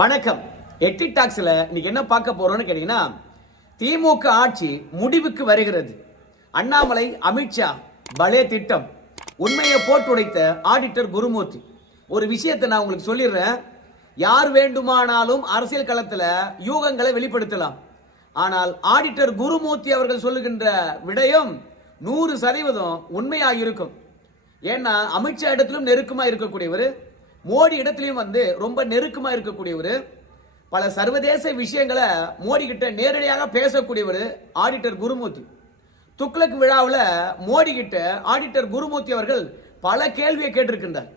வணக்கம். எட்டி டாக்ஸ்ல இன்னைக்கு என்ன பார்க்க போறோம்னு கேட்டீங்கன்னா, திமுக ஆட்சி முடிவுக்கு வருகிறது. அண்ணாமலை, அமித்ஷா பலே திட்டம், உண்மையை போட்டுடைத்த ஆடிட்டர் குருமூர்த்தி. ஒரு விஷயத்தை நான் உங்களுக்கு சொல்லிடுறேன். யார் வேண்டுமானாலும் அரசியல் களத்தில் யூகங்களை வெளிப்படுத்தலாம். ஆனால் ஆடிட்டர் குருமூர்த்தி அவர்கள் சொல்லுகின்ற விடயம் 100% உண்மையாக இருக்கும். ஏன்னா அமித்ஷா இடத்திலும் நெருக்கமாக இருக்கக்கூடியவர், மோடி இடத்துலையும் ரொம்ப நெருக்கமா இருக்கக்கூடியவர், பல சர்வதேச விஷயங்களை மோடி கிட்ட நேரடியாக பேசக்கூடியவர் ஆடிட்டர் குருமூர்த்தி. துக்ளக் விழாவில் மோடி கிட்ட ஆடிட்டர் குருமூர்த்தி அவர்கள் பல கேள்வியை கேட்டிருக்கின்றார்.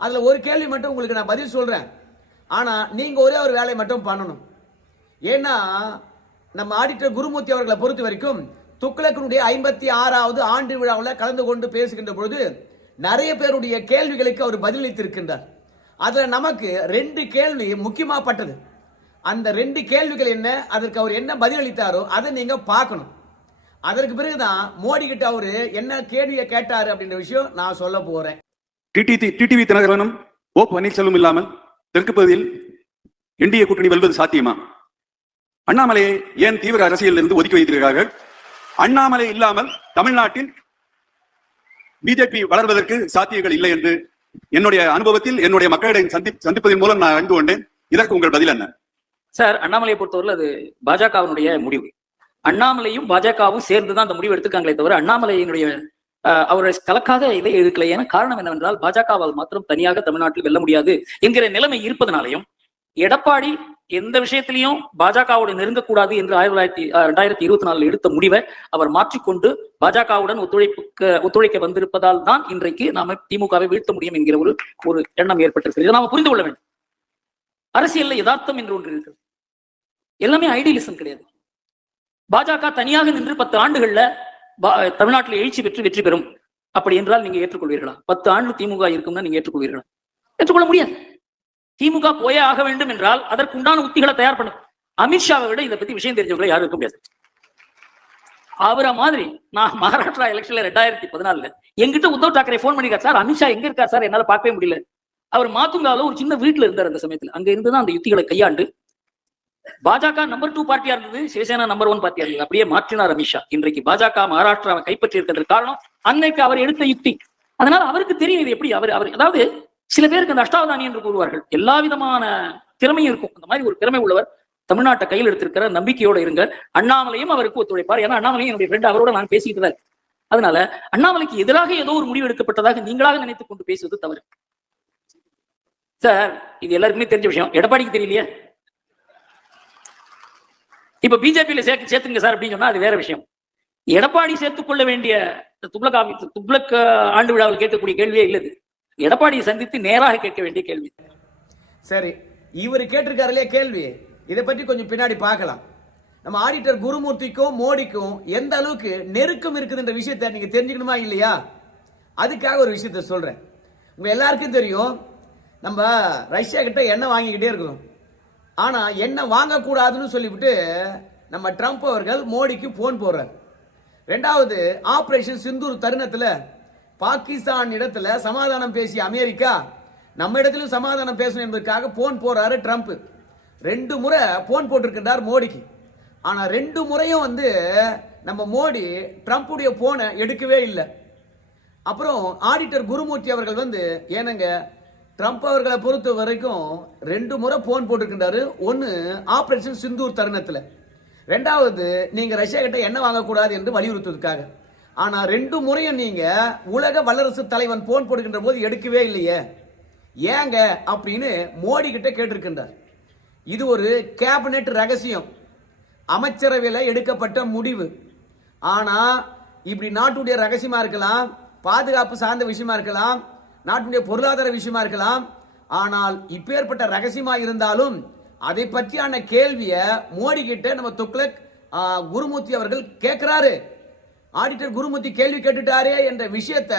அதுல ஒரு கேள்வி மட்டும் உங்களுக்கு நான் பதில் சொல்றேன். ஆனா நீங்க ஒரே ஒரு வேலையை மட்டும் பண்ணணும். ஏன்னா நம்ம ஆடிட்டர் குருமூர்த்தி அவர்களை பொறுத்த வரைக்கும் துக்ளக்கினுடைய 56வது ஆண்டு விழாவில் கலந்து கொண்டு பேசுகின்ற பொழுது நிறைய பேருடைய கேள்விகளுக்கு அவர் பதிலளித்திருக்கின்றார். அதுல நமக்கு 2 கேள்வி முக்கியமாப்பட்டது. அந்த 2 கேள்விகள் என்ன, அதற்கு அவர் என்ன பதிலளித்தாரோ அதை நீங்க பார்க்கணும். அதற்கு பிறகுதான் மோடி கிட்ட அவரு என்ன கேள்வியை கேட்டாரு அப்படின்ற விஷயம் நான் சொல்ல போறேன். டிடிவி தினகரனும் ஓ பன்னீர்செல்வம் இல்லாமல் தெற்கு பகுதியில் என்டிஏ கூட்டணி வெல்வது சாத்தியமா? அண்ணாமலையை ஏன் தீவிர அரசியலில் இருந்து ஒதுக்கி வைத்திருக்கிறார்கள்? அண்ணாமலை இல்லாமல் தமிழ்நாட்டில் பிஜேபி வளர்வதற்கு சாத்தியங்கள் இல்லை என்று என்னுடைய அனுபவத்தில் என்னுடைய மக்களிடம் சந்திப்பதன் மூலம் நான் அறிந்து கொண்டேன். இதற்கு உங்கள் பதில் என்ன? சார், அண்ணாமலையை பொறுத்தவரை அது பாஜகவினுடைய முடிவு. அண்ணாமலையும் பாஜகவும் சேர்ந்துதான் அந்த முடிவு எடுத்துக்காங்களே தவிர அண்ணாமலையினுடைய அவரை கலக்காத இதை எதுக்கல. ஏன்னா காரணம் என்னவென்றால் பாஜகவால் மாத்திரம் தனியாக தமிழ்நாட்டில் வெல்ல முடியாது என்கிற நிலைமை இருப்பதனாலையும் எடப்பாடி எந்த விஷயத்திலையும் பாஜகவோடு நெருங்கக்கூடாது என்று 2024 எடுத்த முடிவை அவர் மாற்றிக்கொண்டு பாஜகவுடன் ஒத்துழைக்க வந்திருப்பதால் தான் இன்றைக்கு நாம திமுகவை வீழ்த்த முடியும் என்கிற ஒரு எண்ணம் ஏற்பட்டிருக்கிறது. இதை நாம புரிந்து கொள்ள வேண்டும். அரசியல்ல யதார்த்தம் என்று ஒன்று இருக்கிறது. எல்லாமே ஐடியலிசம் கிடையாது. பாஜக தனியாக நின்று 10 ஆண்டுகள்ல தமிழ்நாட்டில் எழுச்சி பெற்று வெற்றி பெறும் அப்படி என்றால் நீங்க ஏற்றுக்கொள்வீர்களா? 10 ஆண்டு திமுக இருக்கும்னா நீங்க ஏற்றுக்கொள்வீர்களா? ஏற்றுக்கொள்ள முடியாது. திமுக போயே ஆக வேண்டும் என்றால் அதற்கு உண்டான உத்திகளை தயார் பண்ணும். அமித்ஷாவை விட இதை பத்தி விஷயம் தெரிஞ்சவங்களை யாரும் இருக்க முடியாது. அவரை மாதிரி நான் மகாராஷ்டிரா எலெக்ஷன்ல 2014 எங்கிட்ட உத்தவ் தாக்கரே போன் பண்ணிருக்காரு, சார் அமித்ஷா எங்க இருக்கார் சார், என்னால பார்க்கவே முடியல. அவர் மாத்துங்கால ஒரு சின்ன வீட்டுல இருந்தார் அந்த சமயத்துல. அங்க இருந்துதான் அந்த யுத்திகளை கையாண்டு பாஜக நம்பர் 2 பார்ட்டியா இருந்தது, சிவசேனா நம்பர் 1 பார்ட்டியா இருந்தது. அப்படியே மாற்றினார் அமித்ஷா. இன்றைக்கு பாஜக மகாராஷ்டிராவை கைப்பற்றி இருக்கின்ற காரணம் அன்னைக்கு அவர் எடுத்த யுக்தி. அதனால அவருக்கு தெரியும் இது எப்படி. அவர் அதாவது சில பேருக்கு அந்த அஷ்டாவதானி என்று கூறுவார்கள், எல்லா விதமான திறமையும் இருக்கும். அந்த மாதிரி ஒரு திறமை உள்ளவர் தமிழ்நாட்டை கையில் எடுத்திருக்கிற நம்பிக்கையோட இருங்க. அண்ணாமலையும் அவருக்கு ஒத்துழைப்பார். ஏன்னா அண்ணாமலையும் என்னுடைய ஃப்ரெண்ட், அவரோட நான் பேசிக்கிட்டு தான். அதனால அண்ணாமலைக்கு எதிராக ஏதோ ஒரு முடிவு எடுக்கப்பட்டதாக நீங்களாக நினைத்துக் கொண்டு பேசுவது தவறு. சார், இது எல்லாருக்குமே தெரிஞ்ச விஷயம். எடப்பாடிக்கு தெரியலையே. இப்ப பிஜேபியில சேர்த்துங்க சார் அப்படின்னு சொன்னா அது வேற விஷயம். எடப்பாடி சேர்த்துக் கொள்ள வேண்டிய துக்ளக் ஆண்டு விழாவில் கேட்கக்கூடிய கேள்வியே இல்லது. எடப்பாடியை சந்தித்து நேராக கேட்க வேண்டிய கேள்வி. சரி, இவர் கேட்டிருக்காரு இல்லையா கேள்வி, இதை பற்றி கொஞ்சம் பின்னாடி பார்க்கலாம். நம்ம ஆடிட்டர் குருமூர்த்திக்கும் மோடிக்கும் எந்த அளவுக்கு நெருக்கம் இருக்குதுன்ற விஷயத்தை நீங்க தெரிஞ்சுக்கணுமா இல்லையா? அதுக்காக ஒரு விஷயத்த சொல்றேன். உங்க எல்லாருக்கும் தெரியும், நம்ம ரஷ்யா கிட்ட எண்ணெய் வாங்கிக்கிட்டே இருக்கிறோம். ஆனா எண்ணெய் வாங்கக்கூடாதுன்னு சொல்லிவிட்டு நம்ம ட்ரம்ப் அவர்கள் மோடிக்கு போன் போடுறார். 2வது ஆபரேஷன் சிந்தூர் தருணத்துல பாகிஸ்தான் இடத்துல சமாதானம் பேசிய அமெரிக்கா நம்ம இடத்திலும் சமாதானம் பேசணும் என்பதற்காக போன் போறாரு ட்ரம்ப். 2 முறை போன் போட்டிருக்கின்றார் மோடிக்கு. ஆனா 2 முறையும் நம்ம மோடி ட்ரம்ப்புடைய போனை எடுக்கவே இல்லை. அப்புறம் ஆடிட்டர் குருமூர்த்தி அவர்கள் ஏனங்க ட்ரம்ப் அவர்களை பொறுத்த வரைக்கும் 2 முறை போன் போட்டிருக்கின்றாரு. 1 ஆபரேஷன் சிந்தூர் தருணத்துல, 2வது நீங்க ரஷ்யா கிட்ட எண்ணெய் வாங்கக்கூடாது என்று வலியுறுத்துவதற்காக. ஆனா 2 முறையும் நீங்க உலக வல்லரசு தலைவன் போன் போடுகின்ற போது எடுக்கவே இல்லையே, ஏங்க அப்படின்னு மோடி கிட்ட கேட்டிருக்கின்றார். இது ஒரு கேபினெட் ரகசியம், அமைச்சரவையில் எடுக்கப்பட்ட முடிவு. ஆனா இப்படி நாட்டுடைய ரகசியமா இருக்கலாம், பாதுகாப்பு சார்ந்த விஷயமா இருக்கலாம், நாட்டுடைய பொருளாதார விஷயமா இருக்கலாம். ஆனால் இப்பேற்பட்ட ரகசியமா இருந்தாலும் அதை பற்றியான கேள்வியை மோடி கிட்ட நம்ம துக்ளக் குருமூர்த்தி அவர்கள் கேட்கிறாரு. ஆடிட்டர் குருமூர்த்தி கேள்வி கேட்டுட்டாரே என்ற விஷயத்த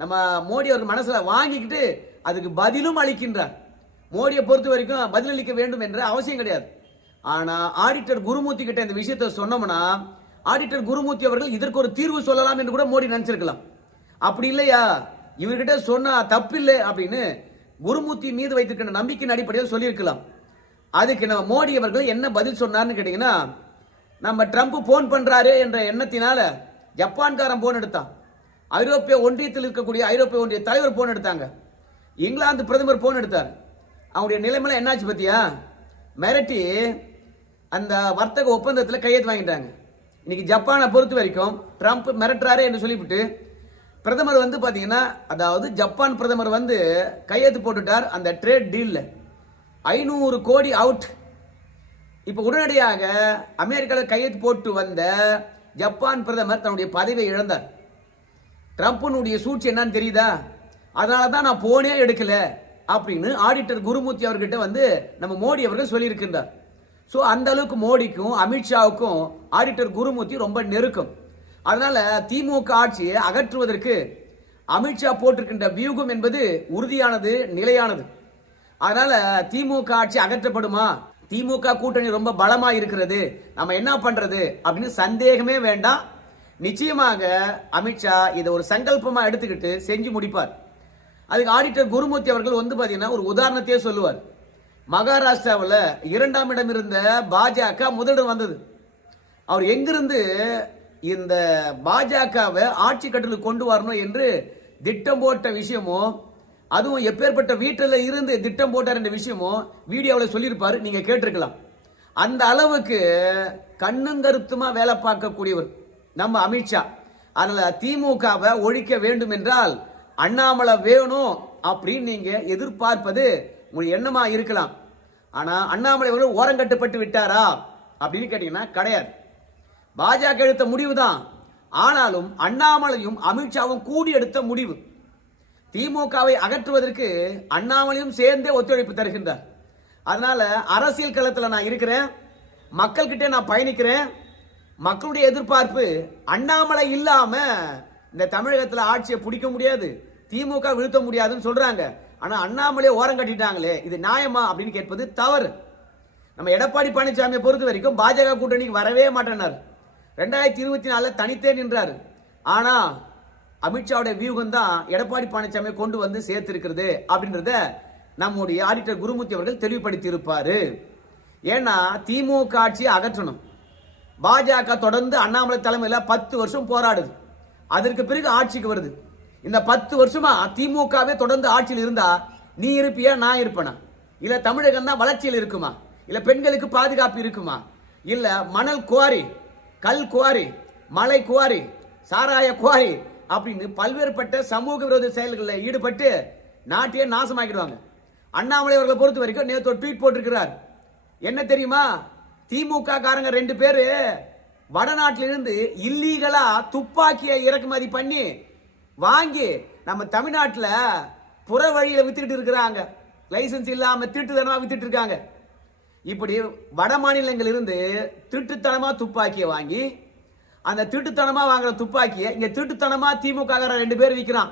நம்ம மோடி அவர்கள் மனசுல வாங்கிக்கிட்டு அதுக்கு பதிலும் அளிக்கின்றார். மோடியை பொறுத்த வரைக்கும் பதிலளிக்க வேண்டும் என்ற அவசியம் கிடையாது. ஆனா ஆடிட்டர் குருமூர்த்தி கிட்ட இந்த விஷயத்த சொன்னோம்னா ஆடிட்டர் குருமூர்த்தி அவர்கள் இதற்கு ஒரு தீர்வு சொல்லலாம் என்று கூட மோடி நினைச்சிருக்கலாம். அப்படி இல்லையா, இவர்கிட்ட சொன்னா தப்பில்லை அப்படின்னு குருமூர்த்தி மீது வைத்திருக்கிற நம்பிக்கையின் அடிப்படையில் சொல்லியிருக்கலாம். அதுக்கு நம்ம மோடி அவர்கள் என்ன பதில் சொன்னார்னு கேட்டீங்கன்னா, நம்ம ட்ரம்ப் போன் பண்றாரு என்ற எண்ணத்தினால ஜப்பான்காரன் போன் எடுத்தான், ஐரோப்பிய ஒன்றியத்தில் இருக்கக்கூடிய ஐரோப்பிய ஒன்றிய தலைவர் போன் எடுத்தாங்க, இங்கிலாந்து பிரதமர் போன் எடுத்தார். அவங்களுடைய நிலைமையில என்னாச்சு பத்தியா? மிரட்டி அந்த வர்த்தக ஒப்பந்தத்தில் கையெழுத்து வாங்கிட்டாங்க. இன்னைக்கு ஜப்பானை பொறுத்த வரைக்கும் ட்ரம்ப் மிரட்டுறாரு என்று சொல்லிவிட்டு பிரதமர் வந்து பாத்தீங்கன்னா, அதாவது ஜப்பான் பிரதமர் வந்து கையெழுத்து போட்டுட்டார் அந்த ட்ரேட் டீல்ல. 500 கோடி அவுட். இப்ப உடனடியாக அமெரிக்காவில் கையெழுத்து போட்டு வந்த ஜப்பான் பிரதமர் தன்னுடைய பதவியை இழந்தார். ட்ரம்ப்னுடைய சூழ்ச்சி என்னன்னு தெரியுதா? அதனால தான் நான் போனே எடுக்கல அப்படின்னு ஆடிட்டர் குருமூர்த்தி அவர்கிட்ட வந்து நம்ம மோடி அவர்கள் சொல்லியிருக்கின்றார். ஸோ அந்த அளவுக்கு மோடிக்கும் அமித்ஷாவுக்கும் ஆடிட்டர் குருமூர்த்தி ரொம்ப நெருக்கம். அதனால திமுக ஆட்சியை அகற்றுவதற்கு அமித்ஷா போட்டிருக்கின்ற வியூகம் என்பது உறுதியானது, நிலையானது. அதனால திமுக ஆட்சி அகற்றப்படுமா? திமுக கூட்டணி ரொம்ப பலமா இருக்கிறது, நம்ம என்ன பண்றது அப்படின்னு சந்தேகமே வேண்டாம். நிச்சயமாக அமித்ஷா இதை ஒரு சங்கல்பமா எடுத்துக்கிட்டு செஞ்சு முடிப்பார். அதுக்கு ஆடிட்டர் குருமூர்த்தி அவர்கள் வந்து பாத்தீங்கன்னா ஒரு உதாரணத்தையே சொல்லுவார். மகாராஷ்டிராவில் 2ஆம் இடம் இருந்த பாஜக முதலிடம் வந்தது. அவர் எங்கிருந்து இந்த பாஜகவை ஆட்சி கட்டலுக்கு கொண்டு வரணும் என்று திட்டம் போட்ட விஷயமோ, அதுவும் எப்பேற்பட்ட வீட்டில் இருந்து திட்டம் போட்டார் என்ற விஷயமோ வீடியோவில் சொல்லியிருப்பாரு, நீங்க கேட்டிருக்கலாம். அந்த அளவுக்கு கண்ணும் கருத்துமா வேலை பார்க்கக்கூடியவர் நம்ம அமித்ஷா. அதனால திமுகவை ஒழிக்க வேண்டும் என்றால் அண்ணாமலை வேணும் அப்படின்னு நீங்க எதிர்பார்ப்பது உங்களுடைய எண்ணமா இருக்கலாம். ஆனா அண்ணாமலை அவர்கள் ஓரங்கட்டுப்பட்டு விட்டாரா அப்படின்னு கேட்டீங்கன்னா கிடையாது. பாஜக எடுத்த முடிவு தான். ஆனாலும் அண்ணாமலையும் அமித்ஷாவும் கூடி எடுத்த முடிவு. திமுகவை அகற்றுவதற்கு அண்ணாமலையும் சேர்ந்தே ஒத்துழைப்பு தருகின்றார். அதனால அரசியல் களத்தில் நான் இருக்கிறேன், மக்கள்கிட்ட நான் பயணிக்கிறேன். மக்களுடைய எதிர்பார்ப்பு அண்ணாமலை இல்லாம இந்த தமிழகத்தில் ஆட்சியை பிடிக்க முடியாது, திமுக வீழ்த்த முடியாதுன்னு சொல்றாங்க. ஆனா அண்ணாமலையை ஓரம் கட்டிட்டாங்களே, இது நியாயமா அப்படின்னு கேட்பது தவறு. நம்ம எடப்பாடி பழனிசாமியை பொறுத்த வரைக்கும் பாஜக கூட்டணிக்கு வரவே மாட்டேனார். 2024 தனித்தே நின்றாரு. ஆனா அமித்ஷாவுடைய வியூகம் தான் எடப்பாடி பழனிசாமியை கொண்டு வந்து சேர்த்திருக்கிறது அப்படின்றத நம்முடைய ஆடிட்டர் குருமூர்த்தி அவர்கள் தெளிவுபடுத்தி இருப்பாரு. ஏன்னா திமுக ஆட்சியை அகற்றணும். பாஜக தொடர்ந்து அண்ணாமலை தலைமையில் 10 வருஷம் போராடுது. அதற்கு பிறகு ஆட்சிக்கு வருது. இந்த 10 வருஷமா திமுகவே தொடர்ந்து ஆட்சியில் இருந்தா நீ இருப்பியா, நான் இருப்பனா? இல்ல தமிழகம் தான் வளர்ச்சியில் இருக்குமா? இல்ல பெண்களுக்கு பாதுகாப்பு இருக்குமா? இல்ல மணல் குவாரி, கல் குவாரி, மலை குவாரி, சாராய குவாரி அப்படின்னு பல்வேறுபட்ட சமூக விரோத செயல்களில் ஈடுபட்டு நாட்டையே நாசமாக்கிடுவாங்க. அண்ணாமலை அவர்களை பொறுத்த வரைக்கும் நேற்று ஒரு ட்வீட் போட்டிருக்கிறார். என்ன தெரியுமா? திமுக காரங்க 2 பேரு வடநாட்டிலிருந்து இல்லீகலா துப்பாக்கியை இறக்குமதி பண்ணி வாங்கி நம்ம தமிழ்நாட்டில் புற வழியில வித்துட்டு இருக்கிறாங்க. லைசன்ஸ் இல்லாம திருட்டுத்தனமா வித்துட்டு இருக்காங்க. இப்படி வட மாநிலங்கள் இருந்து திருட்டுத்தனமா துப்பாக்கியை வாங்கி அந்த திருட்டுத்தனமா வாங்குற துப்பாக்கியை இங்க திருட்டுத்தனமா திமுக 2 பேர் விற்கிறான்.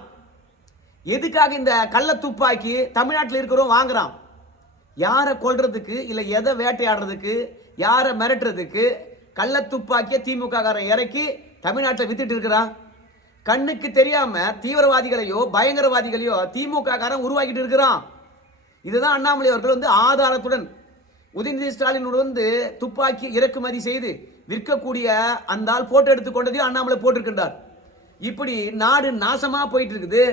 எதுக்காக இந்த கள்ள துப்பாக்கி தமிழ்நாட்டில் இருக்கிறோம் வாங்குறான்? யாரை கொல்றதுக்கு, இல்ல எதை வேட்டையாடுறதுக்கு, யாரை மிரட்டுறதுக்கு கள்ள துப்பாக்கியை திமுக இறக்கி தமிழ்நாட்டில் வித்துட்டு இருக்கிறான். கண்ணுக்கு தெரியாம தீவிரவாதிகளையோ பயங்கரவாதிகளையோ திமுக உருவாக்கிட்டு இருக்கிறான். இதுதான் அண்ணாமலை அவர்கள் வந்து ஆதாரத்துடன் உதயநிதி ஸ்டாலின் வந்து துப்பாக்கி இறக்குமதி செய்து விற்கக்கூடிய அந்த ஆள் போட்டோ எடுத்துக்கொண்டதையும் அண்ணாமலை போட்டிருக்கின்றார். இப்படி நாடு நாசமா போயிட்டு இருக்குது.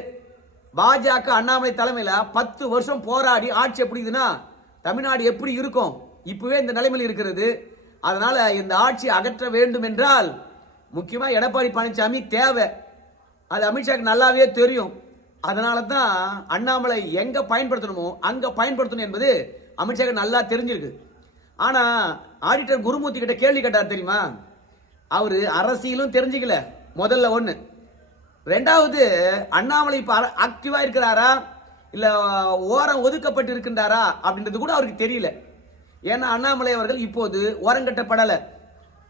பாஜக அண்ணாமலை தலைமையில 10 வருஷம் போராடி ஆட்சி எப்படிதுன்னா தமிழ்நாடு எப்படி இருக்கும்? இப்பவே இந்த நிலைமையில் இருக்கிறது. அதனால இந்த ஆட்சி அகற்ற வேண்டும் என்றால் முக்கியமா எடப்பாடி பழனிசாமி தேவை. அது அமித்ஷாக்கு நல்லாவே தெரியும். அதனால தான் அண்ணாமலை எங்க பயன்படுத்தணுமோ அங்க பயன்படுத்தணும் என்பது அமித்ஷாக்கு நல்லா தெரிஞ்சிருக்கு. ஆனா ஆடிட்டர் குருமூர்த்தி கிட்ட கேள்வி கேட்டார் தெரியுமா? அவரு அரசியலும் தெரிஞ்சுக்கல முதல்ல ஒண்ணு. 2வது அண்ணாமலை இப்ப ஆக்டிவா இருக்கிறாரா இல்ல ஓரம் ஒதுக்கப்பட்டு இருக்கின்றாரா அப்படின்றது கூட அவருக்கு தெரியல. ஏன்னா அண்ணாமலை அவர்கள் இப்போது ஓரங்கட்டப்படல.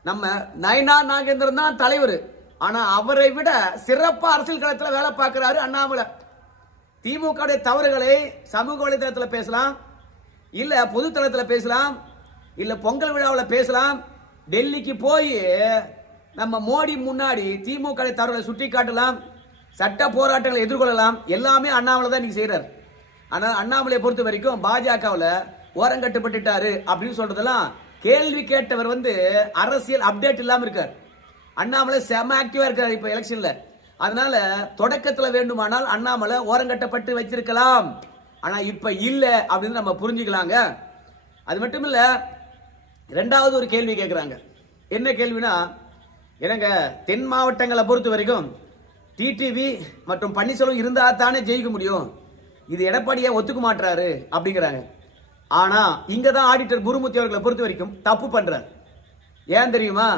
நம்ம நயனா நாகேந்திரன் தான் தலைவர். ஆனா அவரை விட சிறப்பா அரசியல் களத்தில் வேலை பார்க்கிறாரு அண்ணாமலை. திமுக தவறுகளை சமூக வலைதளத்தில் பேசலாம், இல்ல பொதுத்தளத்தில் பேசலாம், இல்ல பொங்கல் விழாவில் பேசலாம். டெல்லிக்கு போய் நம்ம மோடி முன்னாடி திமுக தவறுகளை சுட்டி காட்டலாம், சட்ட போராட்டங்களை எதிர்கொள்ளலாம். எல்லாமே அண்ணாமலை தான் இன்னைக்கு செய்யறாரு. ஆனால் அண்ணாமலையை பொறுத்த வரைக்கும் பாஜகவில் ஓரங்கட்டுப்பட்டுட்டாரு அப்படின்னு சொல்றதெல்லாம் கேள்வி கேட்டவர் வந்து அரசியல் அப்டேட் இல்லாம இருக்கார். அண்ணாமலை செம ஆக்டிவா இருக்காரு இப்ப எலெக்ஷன்ல. அதனால தொடக்கத்துல வேண்டுமானால் அண்ணாமலை ஓரங்கட்டப்பட்டு வச்சிருக்கலாம், ஆனா இப்ப இல்ல அப்படின்னு நம்ம புரிஞ்சுக்கலாங்க. அது மட்டும் இல்ல, ரெண்டாவது ஒரு கேள்வி கேட்கிறாங்க. என்ன கேள்வினா, எனக்கு தென் மாவட்டங்களை பொறுத்த வரைக்கும் டிடிவி மற்றும் பன்னீர்செல்வம் இருந்தா தானே ஜெயிக்க முடியும், இது எடப்பாடியை ஒத்துக்க மாட்டாரு அப்படிங்கிறாங்க. ஆனா இங்க தான் ஆடிட்டர் குருமூர்த்தி அவர்களை பொறுத்த வரைக்கும் தப்பு பண்றார். ஏன் தெரியுமா?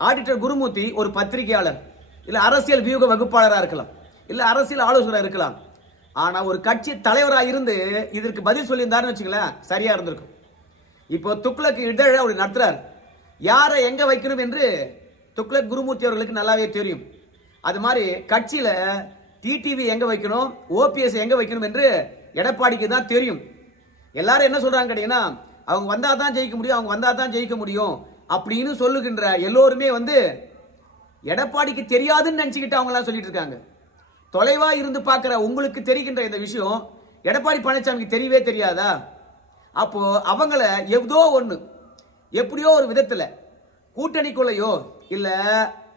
ஆடிட்டர் குருமூர்த்தி ஒரு பத்திரிகையாளர், இல்ல அரசியல் வியூக வகுப்பாளராக இருக்கலாம், இல்ல அரசியல் ஆலோசகராக இருக்கலாம். ஆனா ஒரு கட்சி தலைவராக இருந்து இதற்கு பதில் சொல்லியிருந்தாருன்னு வச்சுங்களேன், சரியா இருந்திருக்கும். இப்போ துக்ளக் இதழ அவர் நடத்துறார். யாரை எங்க வைக்கணும் என்று துக்ளக் குருமூர்த்தி அவர்களுக்கு நல்லாவே தெரியும். அது மாதிரி கட்சியில டிடிவி எங்க வைக்கணும், ஓபிஎஸ் எங்க வைக்கணும் என்று எடப்பாடிக்கு தான் தெரியும். எல்லாரும் என்ன சொல்றாங்க கேட்டீங்கன்னா, அவங்க வந்தா தான் ஜெயிக்க முடியும், அவங்க வந்தா தான் ஜெயிக்க முடியும் அப்படின்னு சொல்லுகின்ற எல்லோருமே வந்து எடப்பாடிக்கு தெரியாதுன்னு நினைச்சுக்கிட்டு அவங்க எல்லாம் சொல்லிட்டு இருக்காங்க. தொலைவா இருந்து பார்க்கிற உங்களுக்கு தெரிகின்ற இந்த விஷயம் எடப்பாடி பழனிசாமிக்கு தெரியவே தெரியாதா? அப்போ அவங்கள ஏதோ ஒண்ணு எப்படியோ ஒரு விதத்துல கூட்டணிக்குள்ளையோ இல்ல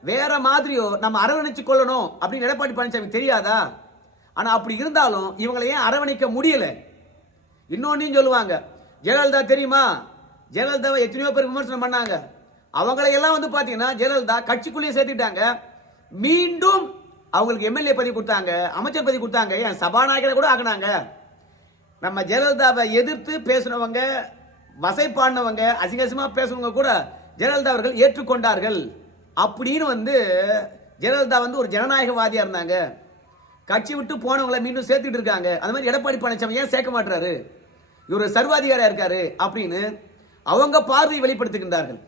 வேற மாதிரியோ நம்ம அரவணைச்சு கொள்ளணும் அப்படின்னு எடப்பாடி பழனிசாமி தெரியாதா? ஆனா அப்படி இருந்தாலும் இவங்களை ஏன் அரவணைக்க முடியல? இன்னொன்னையும் சொல்லுவாங்க, ஜெயலலிதா தெரியுமா, ஜெயலலிதாவை எத்தனையோ பேர் விமர்சனம் பண்ணாங்க. அவங்களை எல்லாம் வந்து பாத்தீங்கன்னா ஜெயலலிதா கட்சிக்குள்ளேயே சேர்த்துட்டாங்க. மீண்டும் அவங்களுக்கு எம்எல்ஏ பதவி கொடுத்தாங்க, அமைச்சர் பதவி கொடுத்தாங்க, ஏன் சபாநாயகரை கூட ஆகினாங்க. நம்ம ஜெயலலிதாவை எதிர்த்து பேசுனவங்க, வசைப்பாடினவங்க, அசிங்கசியமா பேசுனவங்க கூட ஜெயலலிதா அவர்கள் ஏற்றுக்கொண்டார்கள். அப்படின்னு வந்து ஜெயலலிதா வந்து ஒரு ஜனநாயகவாதியா இருந்தாங்க. கட்சி விட்டு போனவங்களை மீண்டும் சேர்த்துட்டு இருக்காங்க. அது மாதிரி எடப்பாடி பழனிசாமி ஏன் சேர்க்க மாட்டாரு, இவர் சர்வாதிகாரியா இருக்காரு அப்படின்னு அவங்க பார்வை வெளிப்படுத்துகின்றார்கள்.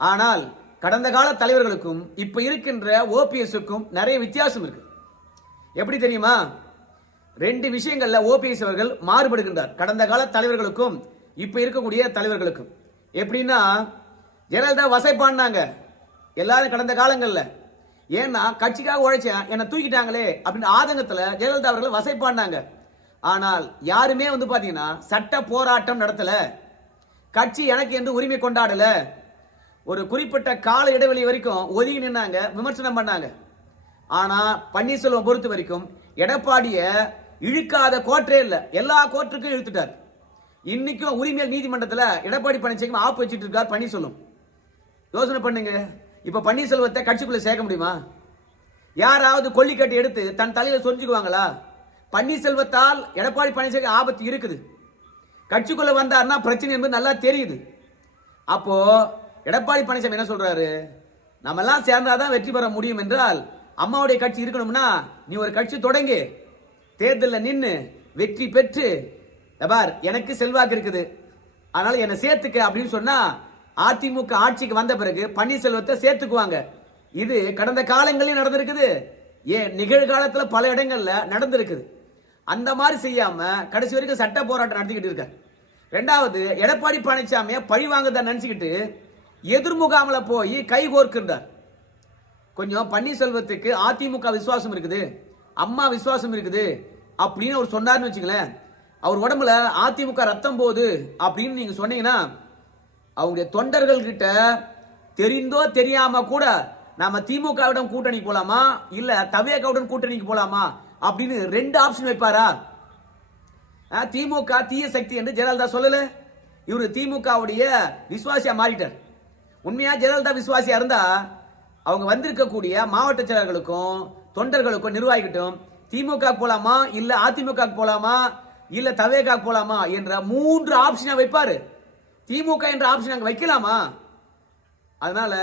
ஆனால் கடந்த கால தலைவர்களுக்கும் இப்ப இருக்கின்ற ஓபிஎஸ்க்கும் நிறைய வித்தியாசம் இருக்கு. எப்படி தெரியுமா? ரெண்டு விஷயங்கள்ல ஓபிஎஸ் அவர்கள் மாறுபடுகின்றார், கடந்த கால தலைவர்களுக்கும் இப்ப இருக்கக்கூடிய தலைவர்களுக்கும். எப்படின்னா, ஜெயலலிதா வசைப்பாடினாங்க எல்லாரும் கடந்த காலங்கள்ல. ஏன்னா கட்சிக்காக உழைச்சேன், என்னை தூக்கிட்டாங்களே அப்படின்னு ஆதங்கத்துல ஜெயலலிதா அவர்கள் வசைப்பாடினாங்க. ஆனால் யாருமே வந்து பாத்தீங்கன்னா சட்ட போராட்டம் நடத்தல, கட்சி எனக்கு என்று உரிமை கொண்டாடல, ஒரு குறிப்பிட்ட கால இடைவெளி வரைக்கும் ஒதுங்கி நின்னாங்க, விமர்சனம் பண்ணாங்க. ஆனா பன்னீர்செல்வம் பொறுத்த வரைக்கும் எடப்பாடிய இழுக்காத கோர்ட்டே இல்ல, எல்லா கோர்ட்டுக்கும் இழுத்துட்டார். இன்னைக்கும் உரிமையல் நீதிமன்றத்தில் எடப்பாடி பழனிசாமி ஆப்பு வச்சிட்டு இருக்கார் பன்னீர்செல்வம். யோசனை பண்ணுங்க, இப்ப பன்னீர்செல்வத்தை கட்சிக்குள்ள சேர்க்க முடியுமா? யாராவது கொல்லிக்கட்டை எடுத்து தன் தலையில சொரிஞ்சுக்குவாங்களா? பன்னீர்செல்வத்தால் எடப்பாடி பழனிசாமி ஆபத்து இருக்குது. கட்சிக்குள்ள வந்தார்னா பிரச்சனை என்பது நல்லா தெரியுது. அப்போ எடப்பாடி பழனிசாமி என்ன சொல்றாரு, நம்ம எல்லாம் சேர்ந்தாதான் வெற்றி பெற முடியும் என்றால் அம்மாவுடைய கட்சி இருக்கணும்னா நீ ஒரு கட்சி தொடங்கி தேர்தலில் நின்று வெற்றி பெற்று, பார் எனக்கு செல்வாக்கு இருக்குது அதனால என்னை சேர்த்துக்க அப்படின்னு சொன்னா அதிமுக ஆட்சிக்கு வந்த பிறகு பன்னீர்செல்வத்தை சேர்த்துக்குவாங்க. இது கடந்த காலங்களில் நடந்திருக்குது, ஏன் நிகழ்காலத்துல பல இடங்கள்ல நடந்திருக்குது. அந்த மாதிரி செய்யாம கடைசி வரைக்கும் சட்ட போராட்டம் நடத்திக்கிட்டு இருக்காரு. ரெண்டாவது, எடப்பாடி பழனிசாமியை பழி வாங்கதான் நினைச்சுக்கிட்டு எதிர்முகாமல போய் கை கோர்க்கின்றார். கொஞ்சம் பன்னீர்செல்வத்துக்கு அதிமுக விசுவாசம் இருக்குது, அம்மா விசுவாசம் இருக்குது அப்படின்னு அவர் சொன்னார்னு வச்சுங்களேன், அவர் உடம்புல அதிமுக ரத்தம் போகுது அப்படின்னு நீங்க சொன்னீங்கன்னா அவங்களுடைய தொண்டர்கள் கிட்ட தெரிந்தோ தெரியாம கூட நாம திமுகவிடம் கூட்டணிக்கு போலாமா இல்ல தவேகாவுடன் கூட்டணிக்கு போலாமா அப்படின்னு ரெண்டு ஆப்ஷன் வைப்பாரா? திமுக தீய சக்தி என்று ஜெயலலிதா சொல்லல, இவரு திமுகவுடைய விசுவாசியா மாறிட்டார். உண்மையா ஜெயலலிதா விசுவாசியா இருந்தா அவங்க வந்திருக்கக்கூடிய மாவட்ட செயலர்களுக்கும் தொண்டர்களுக்கும் நிர்வாகிக்கிட்டும் திமுக போலாமா இல்ல அதிமுக போலாமா இல்ல தவேகா போலாமா என்ற மூன்று ஆப்ஷனா வைப்பாரு. திமுக என்ற ஆப்ஷன் அங்க வைக்கலாமா? அதனால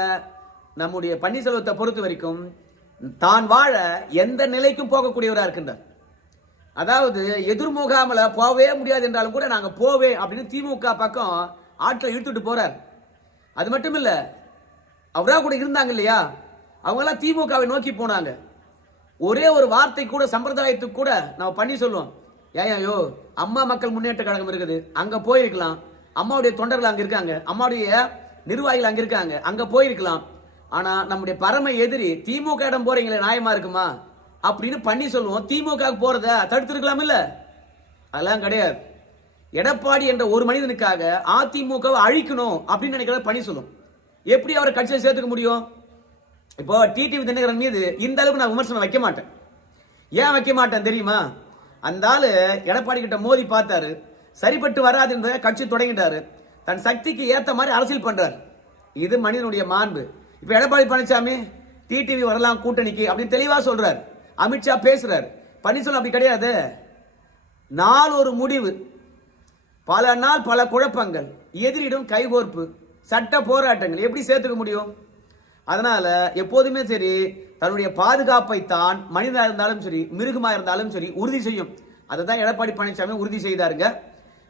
நம்முடைய பன்னீர்செல்வத்தை பொறுத்த வரைக்கும் தான் வாழ எந்த நிலைக்கும் போகக்கூடியவரா இருக்கின்றார். அதாவது எதிர்முகாமல போவே முடியாது என்றாலும் கூட நாங்க போவே அப்படின்னு திமுக பக்கம் ஆட்களை இழுத்துட்டு போறார். அது மட்டும் இல்ல, அவரா கூட இருந்தாங்க இல்லையா, அவங்க எல்லாம் திமுகவை நோக்கி போனாங்க. ஒரே ஒரு வார்த்தை கூட சம்பிரதாயத்துக்கு கூட நம்ம பண்ணி சொல்லுவோம், ஏயோ அம்மா மக்கள் முன்னேற்ற கழகம் இருக்குது அங்க போயிருக்கலாம், அம்மாவுடைய தொண்டர்கள் அங்க இருக்காங்க, அம்மாவுடைய நிர்வாகிகள் அங்க இருக்காங்க, அங்க போயிருக்கலாம். ஆனா நம்முடைய பரம எதிரி திமுக இடம் போறீங்களே நியாயமா இருக்குமா அப்படின்னு பண்ணி சொல்லுவோம். திமுக போறத தடுத்திருக்கலாம் இல்ல? அதெல்லாம் கிடையாது. எடப்பாடி என்ற ஒரு மனிதனுக்காக அதிமுகவை அழிக்கணும் அப்படின்னு நினைக்கிற பன்னீர்செல்வம் எப்படி அவரை கட்சியில் சேர்த்துக்க முடியும்? இப்போ டிடிவி தினகரன் மீது இந்த அளவுக்கு நான் விமர்சனம் வைக்க மாட்டேன். ஏன் வைக்க மாட்டேன் தெரியுமா? அந்த ஆளு எடப்பாடி கிட்ட மோதி பார்த்தாரு, சரிப்பட்டு வராது என்ற கட்சி தொடங்கிட்டாரு, தன் சக்திக்கு ஏத்த மாதிரி அரசியல் பண்றாரு. இது மனிதனுடைய மாண்பு. இப்ப எடப்பாடி பழனிசாமி டிடிவி வரலாம் கூட்டணிக்கு அப்படின்னு தெளிவா சொல்றாரு. அமித்ஷா பேசுறாரு. பன்னீர்செல்வம் அப்படி கிடையாது. நாள் ஒரு முடிவு, பல நாள் பல குழப்பங்கள், எதிரிடும் கைகோர்ப்பு, சட்ட போராட்டங்கள், எப்படி சேர்த்துக்க முடியும்? அதனால எப்போதுமே சரி தன்னுடைய பாதுகாப்பை தான் மனிதனா இருந்தாலும் சரி மிருகமா இருந்தாலும் சரி உறுதி செய்யும். அதை தான் எடப்பாடி பழனிசாமி உறுதி செய்தாருங்க.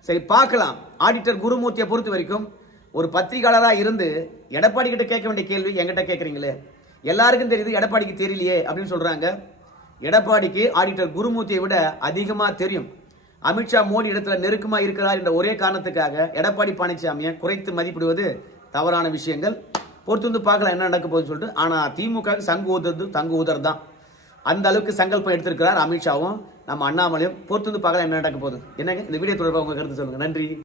சரி பார்க்கலாம். ஆடிட்டர் குருமூர்த்தியை பொறுத்த வரைக்கும் ஒரு பத்திரிகையாளரா இருந்து எடப்பாடி கிட்ட கேட்க வேண்டிய கேள்வி என்கிட்ட கேட்கறீங்களே, எல்லாருக்கும் தெரியுது எடப்பாடிக்கு தெரியலையே அப்படின்னு சொல்றாங்க. எடப்பாடிக்கு ஆடிட்டர் குருமூர்த்தியை விட அதிகமா தெரியும். அமித்ஷா மோடி இடத்துல நெருக்கமா இருக்கிறார் என்ற ஒரே காரணத்துக்காக எடப்பாடி பழனிசாமியை குறைத்து மதிப்பிடுவது தவறான விஷயங்கள். பொறுத்து வந்து பார்க்கலாம் என்ன நடக்க போகுதுன்னு சொல்லிட்டு. ஆனா திமுக சங்கு ஊதுறது தங்கு ஊதர் தான். அந்த அளவுக்கு சங்கல்பம் எடுத்திருக்கிறார் அமித்ஷாவும் நம்ம அண்ணாமலையும். பொறுத்து வந்து பார்க்கலாம் என்ன நடக்க போகுது. என்னங்க இந்த வீடியோ தொடர்பாக உங்க கருத்து சொல்லுங்க. நன்றி.